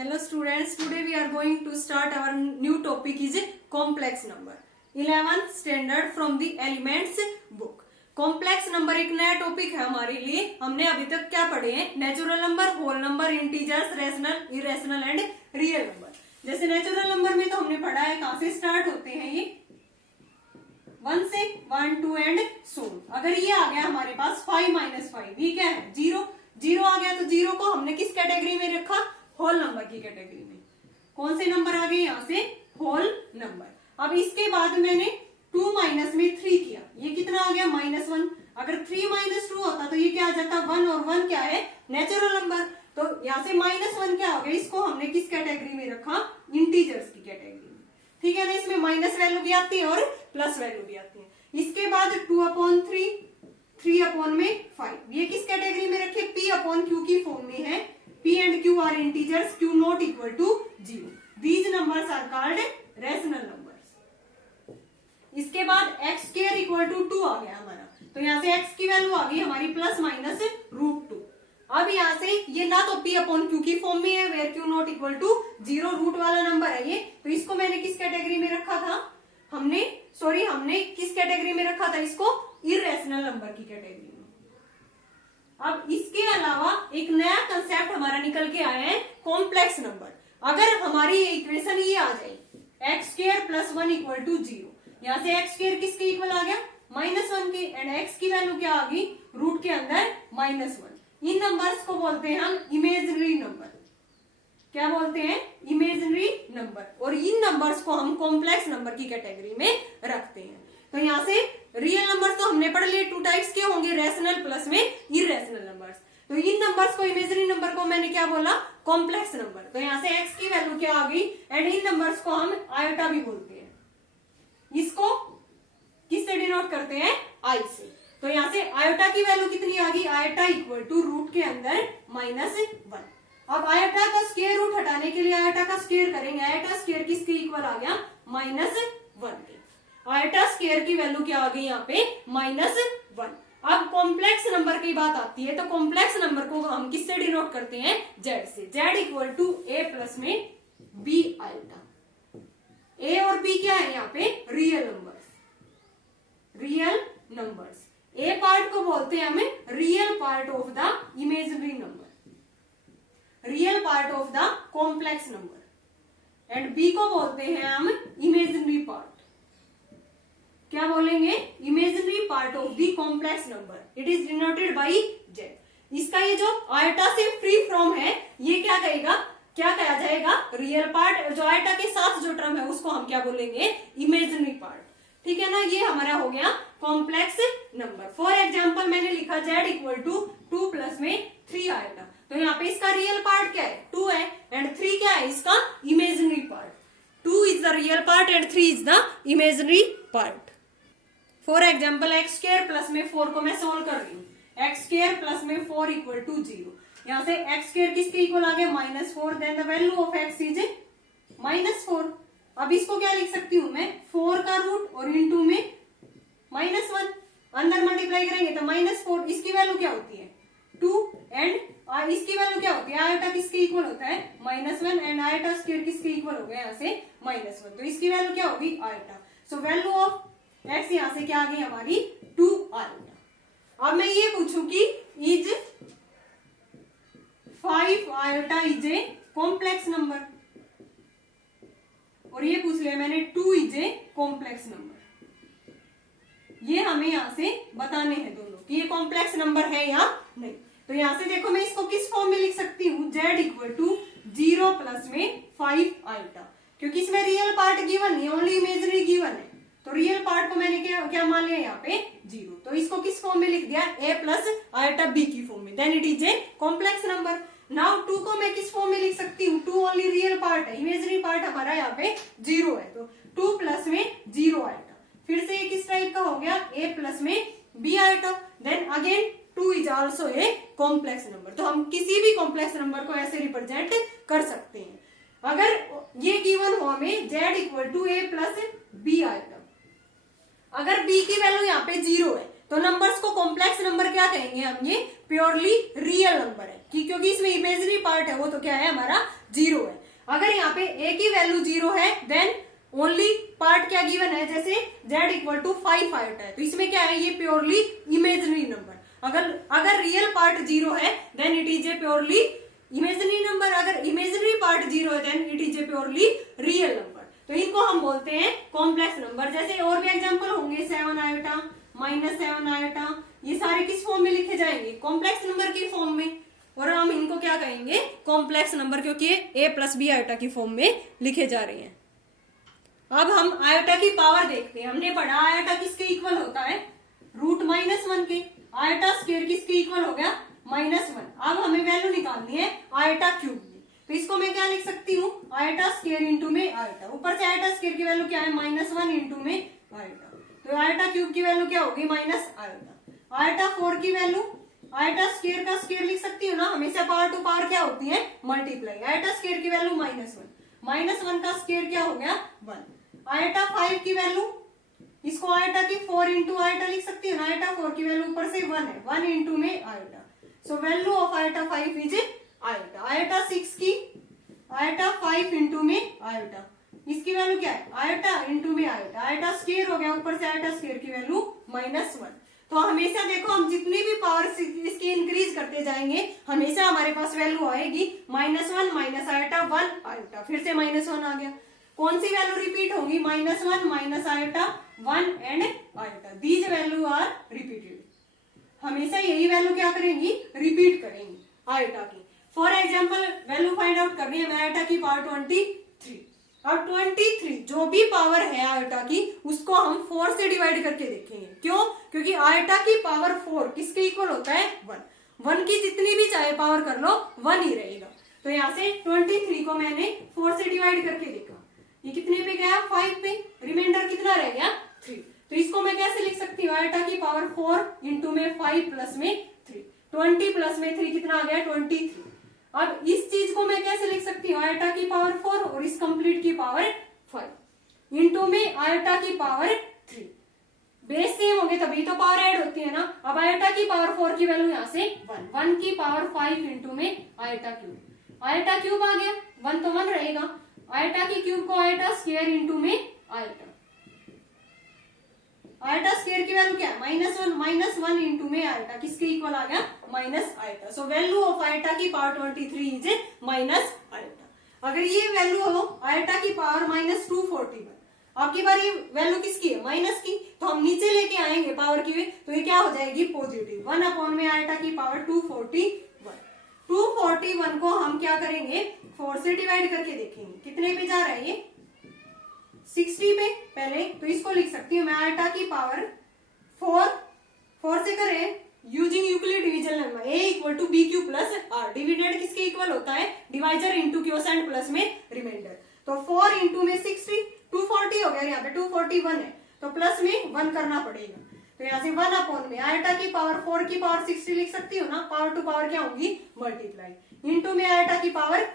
Hello students, today we are going to start our new topic is complex number. 11th standard from the elements book. Complex number एक नया topic है हमारे लिए। हमने अभी तक क्या पढ़े हैं? Natural number, whole number, integers, rational, irrational and real number. जैसे नेचुरल नंबर में तो हमने पढ़ा है कहां से स्टार्ट होते हैं ये 1 से 1, 2 एंड सो। अगर ये आ गया हमारे पास 5 - 5, ये क्या है? 0। 0 आ गया तो 0 को हमने किस कैटेगरी में रखा? होल नंबर की कैटेगरी में। कौन से नंबर आ गए यहाँ से? Whole number. अब इसके बाद मैंने 2 माइनस में 3 किया, ये कितना आ गया? -1। अगर 3 - 2 होता तो ये क्या आ जाता? 1, और 1 क्या है? Natural number. तो यहाँ से -1 क्या हो गया? इसको हमने किस कैटेगरी में रखा? इंटीजर्स की कैटेगरी में। ठीक है ना, इसमें माइनस वैल्यू भी आती है और प्लस वैल्यू भी आती है। इसके बाद 2/3, 3/5, ये किस कैटेगरी में रखे? P/Q की फॉर्म में है। P and Q are integers, Q not equal to 0. These numbers are called rational numbers. इसके बाद x square equal to 2 आ गया हमारा, तो यहाँ से x की वैल्यू आ गई हमारी +-√2। अब यहाँ से ये ना तो P/Q की फॉर्म में है, where Q not equal to 0, root वाला नंबर है ये, तो इसको मैंने किस कैटेगरी में रखा था? हमने किस कैटेगरी में रखा था इसको? इरेशनल नंबर की कैटेगरी में। अब इसके अलावा एक नया कंसेप्ट हमारा निकल के आया है, कॉम्प्लेक्स नंबर। अगर हमारी इक्वेशन ये आ जाए x² + 1 = 0, यहाँ से x² किसके इक्वल आ गया? -1 के, एंड x की वैल्यू क्या आ गई? रूट के अंदर -1। इन नंबर्स को बोलते हैं हम इमेजिनरी नंबर। क्या बोलते हैं? Imaginary number. और इन नंबर्स को हम कॉम्प्लेक्स नंबर की कैटेगरी में रखते हैं। तो यहाँ से रियल नंबर्स तो हमने पढ़ लिए, 2 टाइप्स के होंगे, रेशनल प्लस में इरेशनल नंबर्स। तो इन नंबर्स को, इमेजिनरी नंबर को मैंने क्या बोला? Complex number. तो यहाँ से x की वैल्यू क्या आ गई? एंड इन नंबर्स को हम आयोटा भी बोलते हैं। इसको किससे डिनोट करते हैं? I से। तो यहाँ से आयोटा की वैल्यू कितनी आ गई? आयोटा इक्वल टू रूट के अंदर -1। अब आयोटा का स्क्वायर रूट हटाने के लिए आयोटा का स्क्वायर करेंगे। आयोटा स्क्वायर किसके इक्वल आ गया? -1 के। आयोटा स्क्वायर की वैल्यू क्या आ गई यहाँ पे? -1। अब कॉम्प्लेक्स नंबर की बात आती है, तो कॉम्प्लेक्स नंबर को हम किससे डिनोट करते हैं? Z से। Z equal to A plus में B आयोटा। A और B क्या है यहाँ पे? Real numbers. Real numbers. A part को बोलते हैं हमें real part of the imaginary number, real part of the complex number, and B को बोलते हैं हम इमेजिनरी पार्ट। क्या बोलेंगे? Imaginary part of the complex number. It is denoted by Z। इसका ये जो आयोटा से फ्री फ्रॉम है, ये क्या कहेगा? क्या कहा जाएगा? Real part. जो आयोटा के साथ जो टर्म है उसको हम क्या बोलेंगे? Imaginary part. ठीक है ना, ये हमारा हो गया कॉम्प्लेक्स नंबर। फॉर एग्जाम्पल मैंने लिखा Z इक्वल टू 2 प्लस में 3 आयोटा, तो यहाँ पे इसका रियल पार्ट क्या है? 2 है, एंड 3 क्या है? इसका imaginary part. 2 is the real part and 3 is the imaginary part. For example x² plus में 4 को मैं सोल्व कर रही हूँ। x² प्लस में 4 = 0। यहाँ से x² किसके इक्वल आ गया? -4। Then the value of x is -4। अब इसको क्या लिख सकती हूँ मैं? 4 का रूट और इनटू में -1, अंदर मल्टीप्लाई करेंगे तो -4। इसकी वैल्यू क्या होती है? 2, एंड इसकी वैल्यू क्या होती है? आयोटा किसके इक्वल होता है? -1, एंड आयोटा स्क्वायर किसके इक्वल हो गया? यहाँ से -1, तो इसकी वैल्यू क्या होगी? Iota. So value of x यहाँ से क्या आ गई हमारी? 2 आयोटा। अब मैं ये पूछूं कि is 5 iota is a complex number, और ये पूछ लिया मैंने 2 इज ए कॉम्प्लेक्स नंबर। ये हमें यहाँ से बताने हैं दोनों कि ये कॉम्प्लेक्स नंबर है या नहीं। तो यहाँ से देखो मैं इसको किस फॉर्म में लिख सकती हूँ? Z इक्वल टू 0 प्लस में 5 आयोटा, क्योंकि इसमें रियल पार्ट गिवन नहीं, ओनली इमेजिनरी गिवन है। तो रियल पार्ट को मैंने क्या मान लिया यहाँ पे? 0। तो इसको किस फॉर्म में लिख दिया? A प्लस आयोटा B की फॉर्म में। Then it is a complex number. Now 2 को मैं किस फॉर्म में लिख सकती हूँ? 2 ओनली रियल पार्ट है, इमेजिनरी पार्ट हमारा यहाँ पे 0 है, तो 2 प्लस में 0 आयोटा। फिर से ये किस टाइप का हो गया? A प्लस में B iota. Then again 2 is also a complex number. तो हम किसी भी कॉम्प्लेक्स नंबर को ऐसे रिप्रेजेंट कर सकते हैं। अगर ये गिवन हो हमें Z equal to A plus B iota, अगर B की वैल्यू यहाँ पे 0 है तो नंबर्स को कॉम्प्लेक्स नंबर क्या कहेंगे हम, ये प्योरली रियल नंबर है क्योंकि इसमें इमेजिनरी पार्ट है वो तो क्या है हमारा 0 है। अगर यहाँ पे a की वैल्यू 0 है देन ओनली पार्ट क्या गिवन है, जैसे z इक्वल टू 5 आयोटा है तो इसमें क्या है, ये प्योरली इमेजिनरी नंबर। अगर रियल पार्ट 0 है then it is a purely imaginary number, अगर इमेजिनरी पार्ट 0 है then it is a purely real number. तो इनको हम बोलते हैं कॉम्प्लेक्स नंबर। जैसे और भी एग्जांपल होंगे 7 आयोटा, -7 आयोटा, ये सारे किस फॉर्म में लिखे जाएंगे, कॉम्प्लेक्स नंबर की फॉर्म में, और हम इनको क्या कहेंगे कॉम्प्लेक्स नंबर क्योंकि ये a प्लस बी आयोटा की फॉर्म में लिखे जा रहे हैं। अब हम आयोटा की पावर देखते हैं। हमने पढ़ा आयोटा किसके इक्वल होता है, √-1 के। आयोटा स्क्वायर किसके इक्वल हो गया, -1। अब हमें वैल्यू निकालनी है आयोटा क्यूब की, तो इसको मैं क्या लिख सकती हूँ, आयोटा स्क्वायर इंटू में आयोटा। ऊपर से आयोटा स्क्वायर की वैल्यू क्या है, -1 इंटू में आयोटा, तो आयोटा क्यूब की वैल्यू क्या होगी, माइनस आयोटा। आयोटा 4 की वैल्यू, आयोटा स्क्वायर का स्क्वायर लिख सकती हूँ ना, हमेशा पावर टू पावर क्या होती है, मल्टीप्लाई। आयोटा स्क्वायर की वैल्यू -1 का स्क्वायर क्या हो गया 1। आयोटा 5 की वैल्यू, इसको आयोटा की 4 इंटू आयोटा लिख सकती हूँ ना, आयोटा 4 की वैल्यू ऊपर से 1 है, 1 इंटू में iota, so value of iota 5 is iota. Iota 6 की, आयोटा 5 इंटू में आयोटा, इसकी वैल्यू क्या है, आयोटा इंटू में आयोटा, आयोटा स्क्वायर हो गया, ऊपर से आयोटा स्क्वायर की वैल्यू -1। तो हमेशा देखो हम जितनी भी पावर इसकी इंक्रीज करते जाएंगे हमेशा हमारे पास वैल्यू आएगी -1 माइनस आयोटा 1 आयोटा, फिर से -1 आ गया। कौन सी वैल्यू रिपीट होंगी, -1 minus iota 1 and iota, these value are repeated. हमेशा यही वैल्यू क्या करेंगी, रिपीट करेंगी आयोटा की। For example value find out करनी है आयोटा की पावर 23। अब 23 जो भी पावर है आयोटा की उसको हम 4 से डिवाइड करके देखेंगे। क्यों, क्योंकि आयोटा की पावर 4 किसके इक्वल होता है, 1 की जितनी भी चाहे पावर कर लो 1 ही रहेगा। तो यहाँ से 23 को मैंने 4 से डिवाइड करके देखा, ये कितने पे गया, 5 पे, रिमाइंडर कितना रह गया 3। तो इसको मैं कैसे लिख सकती हूँ, आयोटा की पावर 4 इंटू में 5 प्लस में 3, 20 प्लस में 3 कितना आ गया 23। अब इस चीज को मैं कैसे लिख सकती हूँ, आयोटा की पावर 4 और इस कंप्लीट की पावर 5 इंटू में आयोटा की पावर 3। बेस सेम होंगे तभी तो पावर ऐड होती है ना। अब आयोटा की पावर 4 की वैल्यू यहाँ से 1 की पावर 5 इंटू में आयोटा क्यूब, आयोटा क्यूब आ गया, 1 तो 1 रहेगा, आयोटा की क्यूब को आयोटा स्क्वायर इंटू में आयोटा, आयोटा स्क्वायर की वैल्यू क्या है, -1 इंटू में आयोटा, किसके इक्वल आ गया, minus iota. So value of iota की पावर 23 इज माइनस आयोटा। अगर ये वैल्यू हो आयोटा की पावर -241, आपकी बार ये वैल्यू किसकी है, माइनस की, तो हम नीचे लेके आएंगे पावर की, तो ये क्या हो जाएगी पॉजिटिव, 1 अपॉन में आयोटा की पावर 241 को हम क्या करेंगे 4 से डिवाइड करके देखेंगे कितने पे जा रहा है, ये 60 पे पहले, तो इसको लिख सकती हूँ मैं आयोटा की पावर 4 से करें using Euclid division lemma, a equal to b q plus r, dividend किसके इक्वल होता है, डिवाइजर इंटू क्वोशेंट प्लस में रिमाइंडर। तो 4 इंटू में 60, 240 हो गया, यहाँ पे 241 है तो प्लस में 1 करना पड़ेगा, तो यहाँ से 1 अपॉन में आयोटा की पावर 4 की पावर 60 लिख सकती हूँ ना, पावर टू पावर क्या होगी मल्टीप्लाई, इंटू में आयोटा की पावर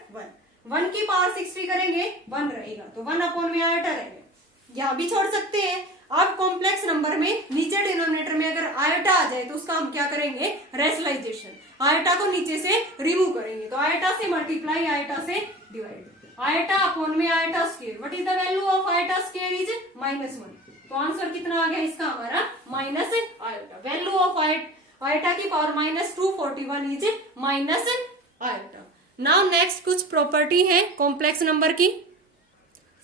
1 की पावर 60 करेंगे 1 रहेगा, तो 1 अपॉन में आयोटा रहेगा, यहाँ भी छोड़ सकते हैं। अब कॉम्प्लेक्स नंबर में नीचे डिनोमिनेटर में अगर आयोटा आ जाए तो उसका हम क्या करेंगे, रेशनलाइजेशन, आयोटा को नीचे से रिमूव करेंगे, तो आयोटा से मल्टीप्लाई, आयोटा से डिवाइड, आयोटा अपॉन में iota square, what is the value of iota square is -1, तो आंसर कितना आ गया इसका हमारा minus iota. Value of iota की power -241 is minus iota. Now next कुछ प्रॉपर्टी है कॉम्प्लेक्स नंबर की।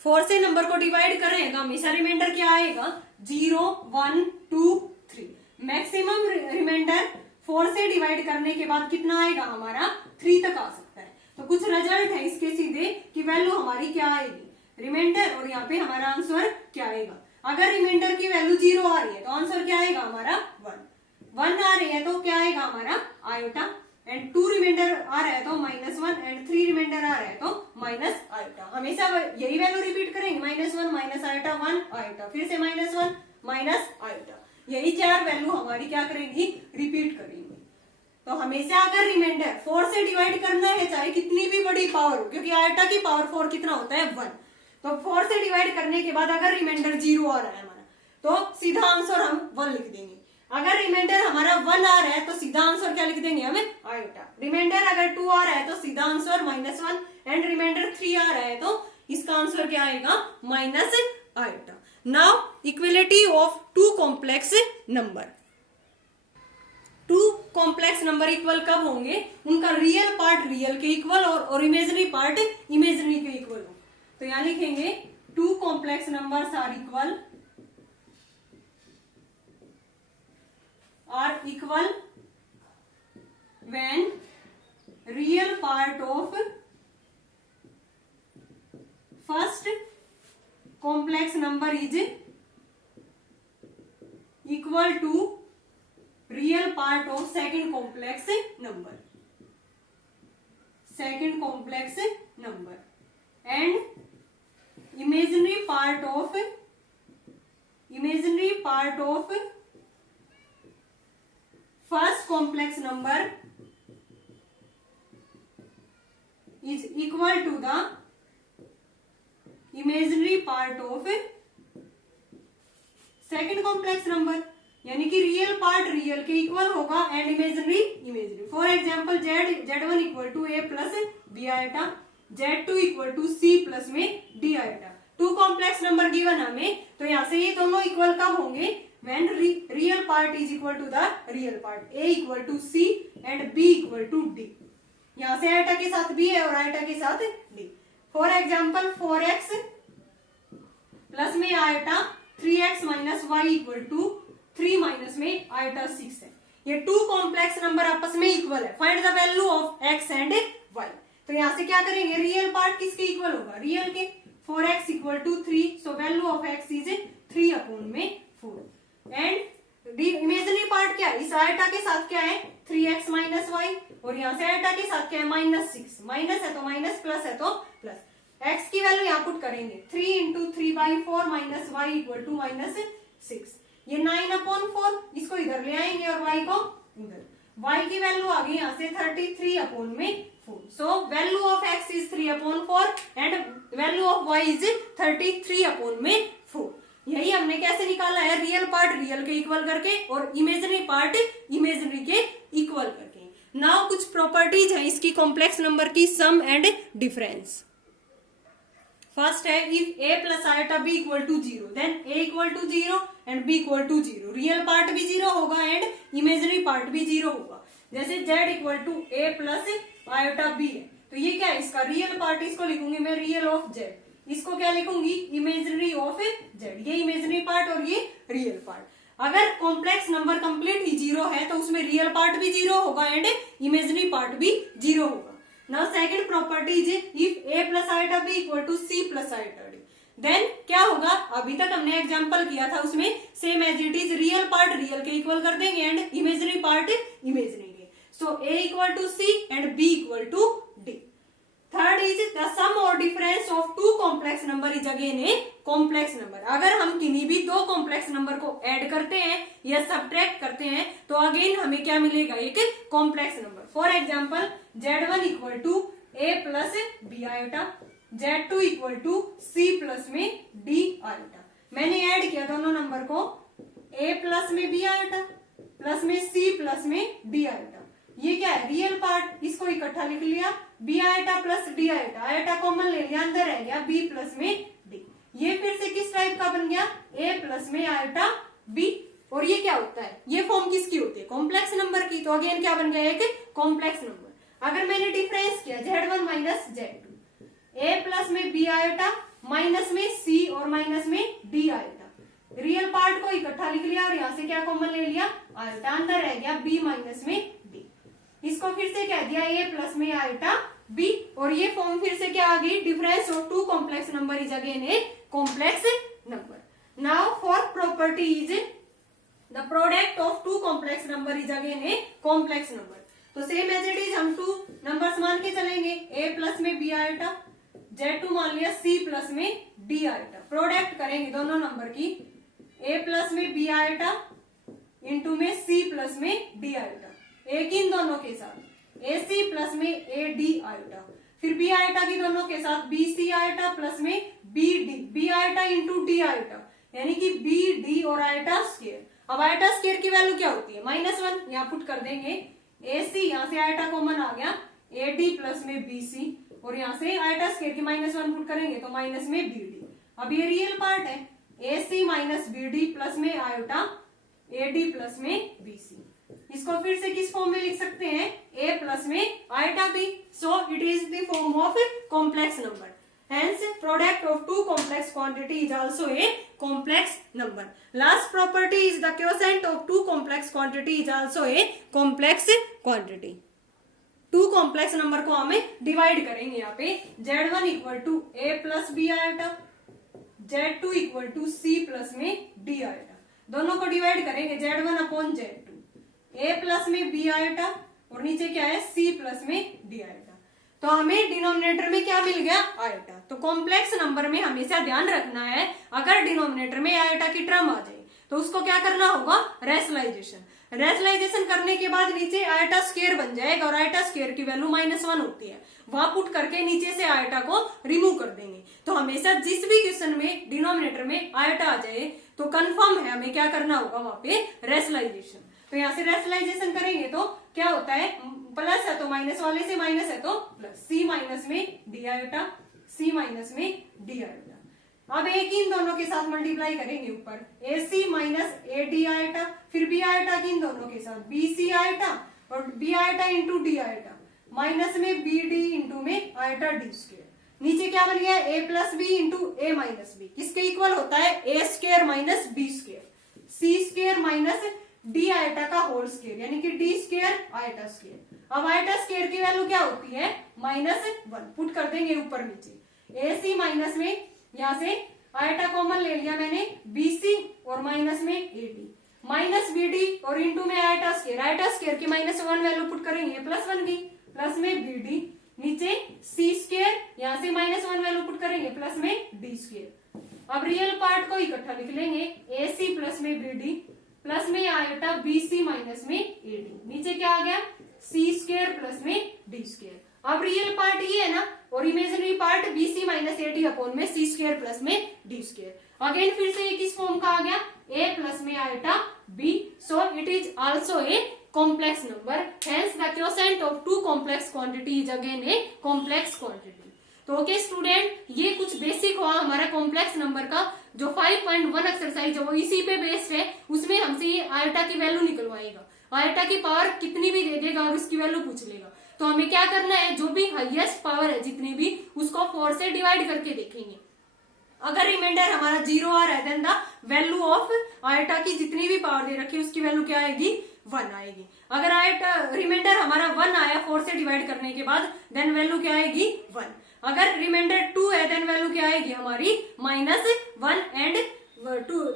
4 से नंबर को डिवाइड करेगा हमेशा रिमाइंडर क्या आएगा, 0 1 2 3, मैक्सिमम रिमाइंडर 4 से डिवाइड करने के बाद कितना आएगा हमारा 3 तक आ सकता है। तो कुछ रिजल्ट है इसके सीधे कि वैल्यू हमारी क्या आएगी, रिमाइंडर, और यहाँ पे हमारा आंसर क्या आएगा। अगर रिमाइंडर की वैल्यू 0 आ रही है तो आंसर क्या आएगा हमारा 1 आ रही है तो क्या आएगा हमारा आयोटा, एंड 2 रिमाइंडर आ रहा है तो -1 एंड 3 रिमाइंडर आ रहा है तो माइनस आयोटा। हमेशा यही वैल्यू रिपीट करेंगे, -1 माइनस आयोटा 1 आयोटा, फिर से -1 माइनस आयोटा, यही 4 वैल्यू हमारी क्या करेंगी, रिपीट करेंगे। तो हमेशा अगर रिमाइंडर 4 से डिवाइड करना है चाहे कितनी भी बड़ी पावर हो, क्योंकि आयोटा की पावर 4 कितना होता है 1, तो 4 से डिवाइड करने के बाद अगर रिमाइंडर 0 आ रहा है हमारा तो सीधा आंसर हम 1 लिख देंगे। अगर रिमाइंडर हमारा 1 आ रहा है तो सीधा आंसर क्या लिख देंगे हमें आयोटा। रिमाइंडर अगर 2 आ रहा है तो सीधा आंसर -1 एंड रिमाइंडर 3 आ रहा है तो इसका आंसर क्या आएगा minus iota. Now equality of two complex number. Two complex number equal कब होंगे, उनका रियल पार्ट रियल के इक्वल और इमेजिनरी पार्ट इमेजिनरी के इक्वल हो। तो यहां लिखेंगे two complex numbers are equal when real part of first complex number is equal to real part of second complex number and imaginary part of first complex number is equal to the imaginary part of second complex number, यानी कि real part real के equal होगा and imaginary. For example z1 equal to a plus b iota, z2 equal to c plus में d iota. Two complex number given हमें, तो यहाँ से ये दोनों इक्वल कब होंगे when real part is equal to the real part, a equal to c and b equal to d। यहाँ से आइटा के साथ b है और आइटा के साथ d। For example 4x plus में iota 3x minus y equal to 3 minus में आइटा 6 है। ये टू कॉम्प्लेक्स नंबर आपस में इक्वल है। Find the value of x and y। तो यहाँ से क्या करेंगे, रियल पार्ट किसके इक्वल होगा, रियल के। 4x equal to 3, so value of x is 3 upon में 4 एंड इमेजिनरी पार्ट क्या है, इस आइटा के साथ क्या है 3x माइनस वाई और यहाँ से आइटा के साथ क्या है -6। माइनस है तो माइनस, प्लस है तो प्लस। x की वैल्यू यहाँ पुट करेंगे 3 into 3/4 minus y equal to -6। ये 9 अपॉन 4, इसको इधर ले आएंगे और y को इधर। y की वैल्यू आ गई यहाँ से 33 अपॉन में 4। So value of x is 3 upon 4 and value of y is 33 upon में 4। यही हमने कैसे निकाला है, रियल पार्ट रियल के इक्वल करके और इमेजिनरी पार्ट इमेजिनरी के इक्वल करके। नाउ कुछ प्रॉपर्टीज है इसकी कॉम्प्लेक्स नंबर की, सम एंड डिफरेंस। फर्स्ट है if a plus iota b equal to 0 then a equal to 0 and b equal to 0। Real part भी 0 होगा एंड इमेजिनरी पार्ट भी 0 होगा। जैसे z equal to a plus iota b है, तो ये क्या है इसका रियल पार्ट, इसको लिखूंगी मैं रियल ऑफ z, इसको क्या लिखूंगी इमेजिनरी ऑफ z। ये इमेजिनरी पार्ट और ये रियल पार्ट। अगर कॉम्प्लेक्स नंबर कंप्लीट ही 0 है तो उसमें रियल पार्ट भी 0 होगा एंड इमेजिनरी पार्ट भी 0 होगा। Now second property is if a plus iota b equal to c plus iota d, then क्या होगा, अभी तक हमने एग्जांपल किया था उसमें same as it is, real part real के इक्वल कर देंगे एंड इमेजिनरी पार्ट इमेजिनरी के। So a equal to c and b equal to d। Third is the sum और difference of two complex number is again a complex number. अगर हम किन्हीं भी दो कॉम्प्लेक्स नंबर को ऐड करते हैं या सब्ट्रैक्ट करते हैं तो अगेन हमें क्या मिलेगा, एक complex number. For example z1 equal to a plus b iota, z2 equal to c plus में d आइटा। मैंने ऐड किया दोनों नंबर को, a प्लस में b आइटा प्लस में c प्लस में d आइटा। ये क्या है रियल पार्ट, इसको इकट्ठा लिख लिया, b iota plus d iota, iota common ले लिया, अंदर रह गया b प्लस में d। ये फिर से किस टाइप का बन गया, a प्लस में आइटा b। और ये क्या होता है, ये फॉर्म किसकी होती है, कॉम्प्लेक्स नंबर की। तो अगेन क्या बन गया, एक कॉम्प्लेक्स नंबर। अगर मैंने डिफरेंस किया z1 minus z2, a plus में b आइटा माइनस में c और माइनस में d आइटा, रियल पार्ट को इकट्ठा लिख लिया और यहाँ से क्या कॉमन ले लिया आइटा, अंदर रह गया b माइनस में d। इसको फिर से कह दिया a प्लस में आइटा b और ये फॉर्म फिर से क्या आ गई, difference of two complex number is again a complex number. Now fourth property is the product of two complex number is again a complex number. तो सेम एज इट इज हम टू नंबर्स मान के चलेंगे, a प्लस में b iota, z2 मान लिया c plus में d आइटा। प्रोडक्ट करेंगे दोनों नंबर की, a प्लस में b आइटा इंटू में c प्लस में d आइटा, एक इन दोनों के साथ AC प्लस में AD आइटा, फिर B आइटा की दोनों के साथ BC आइटा प्लस में BD, B iota into D iota, यानी कि BD और आइटा स्क्वायर। अब आयटा स्क्वायर की वैल्यू क्या होती है -1, यहाँ पुट कर देंगे AC, यहाँ से आयटा कॉमन आ गया AD प्लस में BC, और यहाँ से आयटा स्क्वायर की -1 पुट करेंगे तो माइनस में BD। अब ये रियल पार्ट है AC माइनस BD प्लस में आयोटा AD प्लस में BC। इसको फिर से किस फॉर्म में लिख सकते हैं A प्लस में iota B, so it is the form of complex number. Hence, product of two complex quantity is also a complex number. Last property is the quotient of two complex quantity is also a complex quantity. Two complex number को हमें divide करेंगे यहाँ पे Z1 equal to A plus B iota, Z2 equal to C plus में D iota. दोनों को divide करेंगे Z1 upon Z2, A plus में B आयोटा और नीचे क्या है C प्लस में D आयोटा। तो हमें डिनोमिनेटर में क्या मिल गया आयोटा। तो कॉम्प्लेक्स नंबर में हमेशा ध्यान रखना है अगर डिनोमिनेटर में आयोटा की टर्म आ जाए तो उसको क्या करना होगा रेशनलाइजेशन। रेशनलाइजेशन करने के बाद नीचे आयटा स्क्वायर बन जाएगा और आयटा स्क्वायर की वैल्यू -1 होती है, वहां पुट करके नीचे से आयटा को रिमूव कर देंगे। तो हमेशा जिस भी क्वेश्चन में डिनोमिनेटर में आयटा आ जाए तो कंफर्म है हमें क्या करना होगा वहां पे रेशनलाइजेशन। तो यहाँ से रेशनलाइजेशन करेंगे तो क्या होता है प्लस है तो माइनस वाले से माइनस है तो प्लस, C माइनस में D आयोटा, C माइनस में D आयोटा। अब एक इन दोनों के साथ मल्टीप्लाई करेंगे ऊपर AC माइनस AD आयोटा, फिर B आयोटा की इन दोनों के साथ BC आयोटा और B iota into D iota, minus में BD इंटू में आयोटा D स्क्वायर। नीचे क्या बन गया A plus B into A minus B, किसके इक्वल होता है A square minus B square, C square minus D iota का होल स्क्वायर यानी कि D स्क्वायर आयोटा स्क्वायर। अब आयोटा स्क्वायर की वैल्यू क्या होती है -1, पुट कर देंगे ऊपर नीचे AC माइनस में यहाँ से आयटा कॉमन ले लिया मैंने BC और माइनस में AD माइनस BD और इंटू में आयटा स्क्वायर की -1 वैल्यू पुट करेंगे +1 की, प्लस में BD नीचे C स्क्वायर यहाँ से -1 वैल्यू पुट करेंगे प्लस में D स्क्वायर। अब रियल पार्ट को इकट्ठा लिख लेंगे AC प्लस में BD प्लस में आयटा BC माइनस में AD, नीचे क्या आ गया C स्क्वायर प्लस में D स्क्वायर। अब रियल पार्ट ये है ना और imaginary part BC minus AD upon में C स्क्वायर प्लस में D स्क्वायर। अगेन फिर से एक इस फॉर्म का आ गया A प्लस में iota B, so it is also a complex number. Hence the quotient of two complex quantity is again a complex quantity. तो ओके स्टूडेंट, ये कुछ बेसिक हुआ हमारा कॉम्प्लेक्स नंबर का। जो 5.1 एक्सरसाइज है वो इसी पे बेस्ड है, उसमें हमसे ये आयोटा की वैल्यू निकलवाएगा, आयोटा की पावर कितनी भी दे देगा और उसकी वैल्यू पूछ लेगा। तो हमें क्या करना है जो भी हाईएस्ट पावर है जितनी भी उसको 4 से डिवाइड करके देखेंगे। अगर रिमाइंडर हमारा 0 आ रहा है then the value of iota की जितनी भी पावर दे रखी है उसकी वैल्यू क्या आएगी 1 आएगी। अगर आयोटा रिमाइंडर हमारा 1 आया 4 से डिवाइड करने के बाद देन वैल्यू क्या आएगी 1। अगर रिमाइंडर 2 है देन वैल्यू क्या आएगी हमारी -1 एंड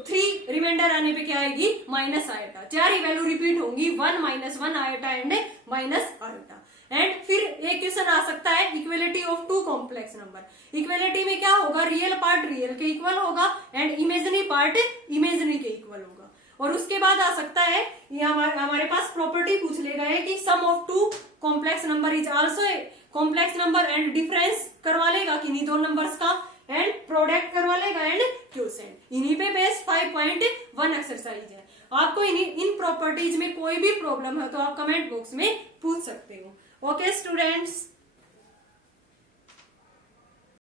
3 रिमाइंडर आने पे क्या आएगी माइनस आयोटा। चार ही वैल्यू रिपीट होंगी 1 -1 iota and minus iota. And फिर एक क्वेश्चन आ सकता है equality of two complex number. Equality में क्या होगा रियल पार्ट रियल के इक्वल होगा एंड इमेजिनरी पार्ट इमेजिनरी के इक्वल होगा। और उसके बाद आ सकता है हमारे पास प्रॉपर्टी पूछ लेगा है कि sum of two complex number is also a complex number and difference करवा लेगा किन्हीं दो नंबर्स का एंड प्रोडक्ट करवा लेगा एंड क्वोशिएंट। इन्हीं पे बेस्ड 5.1 एक्सरसाइज है। आपको इन प्रॉपर्टीज में कोई भी प्रॉब्लम है तो आप कमेंट बॉक्स में पूछ सकते हो। Okay students.